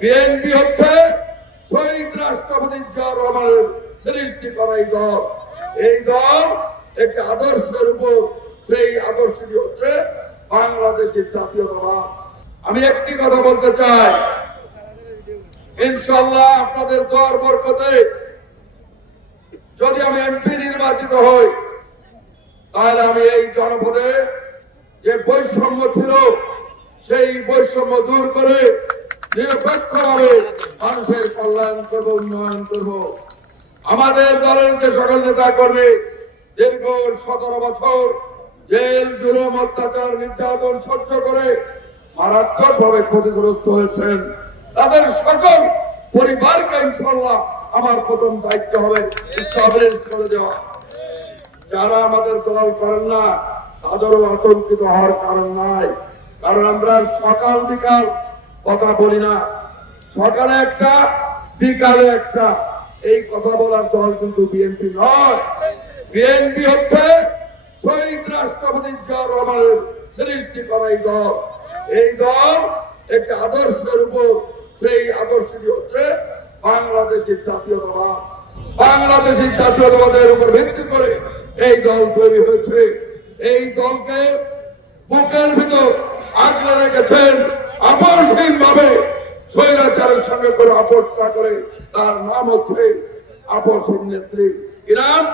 BNP হচ্ছে শহীদ রাষ্ট্রপতি জিয়া রহমানের সৃষ্টি করা এই দল একটি আদর্শের উপর, সেই আদর্শটি হচ্ছে বাংলাদেশের জাতীয়তাবাদ। আমি একটি কথা বলতে চাই, ইনশাআল্লাহ আপনাদের দোয়ার বরকতে যদি আমি এমপি নির্বাচিত হই, তাহলে আমি এই জনপদে যে বৈষম্য ছিল সেই বৈষম্য দূর করে নিরপেক্ষভাবে মানুষের কল্যাণ করবো, উন্নয়ন করব। আমাদের দলের যে সকল নেতা কর্মী দীর্ঘ 17 বছর জেল, জুলুম, অত্যাচার, নির্যাতন সহ্য করে মারাত্মক ভাবে ক্ষতিগ্রস্ত হয়েছেন, তাদের সকল পরিবারকে ইনশাআল্লাহ আমার প্রথম দায়িত্ব হবে স্টাবলিশ করে দেওয়া। যারা আমাদের দল করেন না তাদেরও আতঙ্কিত হওয়ার কারণ নাই, কারণ আমরা সকাল বিকাল কথা বলি না, সকালে একটা বিকালে একটা, এই কথা বলার দল কিন্তু বিএনপি নয়। বিএনপি হচ্ছে শহীদ রাষ্ট্রপতি জিয়া রহমানের সৃষ্টি করা এই দল একটি আদর্শের উপর, সেই আদর্শটি হচ্ছে বাংলাদেশের জাতীয়তাবাদ। বাংলাদেশের জাতীয়তাবাদের উপর ভিত্তি করে এই দল তৈরি হয়েছে। এই দলকে বুকের ভিতর আগলে রেখেছেন আপসহীন ভাবে স্বৈরাচারের সঙ্গে করে আপোষ না করে, তার নাম হচ্ছে আপসহীন নেত্রী ইরাম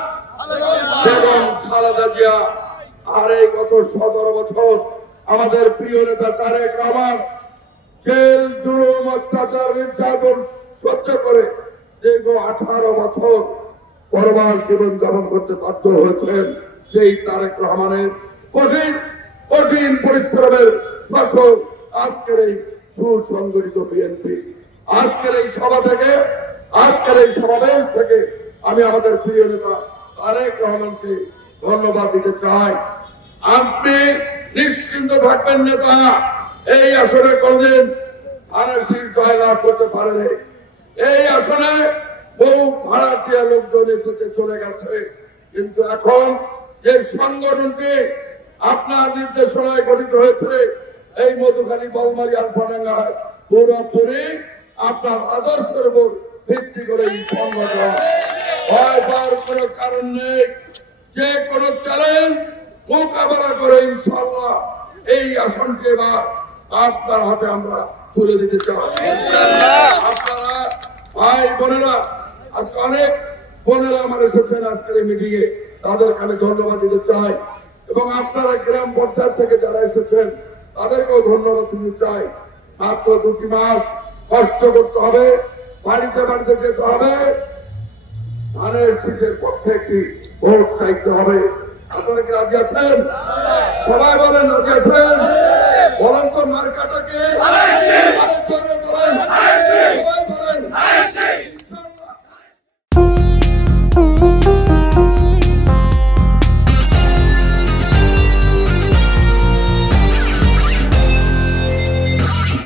বেগম খালেদা জিয়া। আর এই গত 17 বছর আমাদের প্রিয় নেতা তারেক রহমান জেল, জুলুম, অত্যাচার, নির্যাতন সহ্য করে দীর্ঘ 18 বছর পরবার জীবন যাপন করতে বাধ্য হয়েছিলেন। সেই তারেক রহমানের কঠিন কঠিন পরিশ্রমের ফসল আজকের এই সুসংগঠিত বিএনপি। আজকের এই সভা থেকে, আজকের এই সমাবেশ থেকে আমি আমাদের প্রিয় নেতা তারেক রহমানকে ধন্যবাদ দিতে চাই। আপনি নিশ্চিন্ত থাকবেন নেতা, এই আসনে কোনদিন ধানের শীষ জয়লাভ করতে পারেনি। এই আসনে বহু ভাড়াটিয়া লোকজন এসেছে, চলে গেছে, কিন্তু এখন যে সংগঠনটি আপনার নির্দেশনায় গঠিত হয়েছে, এই মধুখালী, বলমারি, আলফাডাঙ্গায় পুরোপুরি আপনার আদর্শের উপর ভিত্তি করে এই সংগঠন। ভয় পাওয়ার কোনো কারণ নেই, যে কোনো চ্যালেঞ্জ মোকাবেলা করে ইনশাআল্লাহ এই আসনকে এবার আপনার হাতে আমরা তুলে দিতে চাই। আপনারা ভাই বোনেরা, আজকে অনেক বোনেরা আমার এসেছেন আজকের এই মিটিং এ, তাদেরকে আমি ধন্যবাদ দিতে চাই। এবং আপনারা গ্রাম পর্যায় থেকে যারা এসেছেন তাদেরকেও ধন্যবাদ দিতে চাই। মাত্র 2টি মাস কষ্ট করতে হবে, বাড়িতে বাড়িতে যেতে হবে, ধানের শীষের পক্ষে একটি ভোট চাইতে হবে। আপনারা কি রাজি আছেন? সবাই বলেন রাজি আছেন? বলেন তো মার্কাটাকে